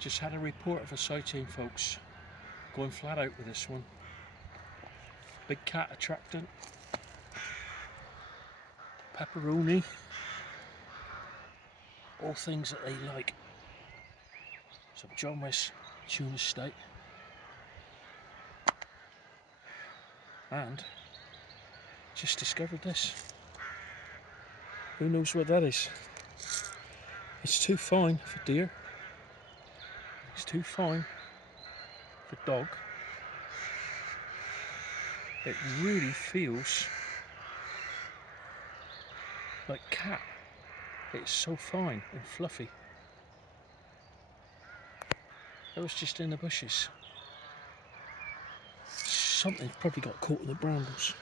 Just had a report of a sighting, folks. Going flat out with this one. Big cat attractant. Pepperoni. All things that they like. Some John West tuna steak. And just discovered this. Who knows what that is? It's too fine for deer. It's too fine for dog. It really feels like cat. It's so fine and fluffy. It was just in the bushes. Something probably got caught in the brambles.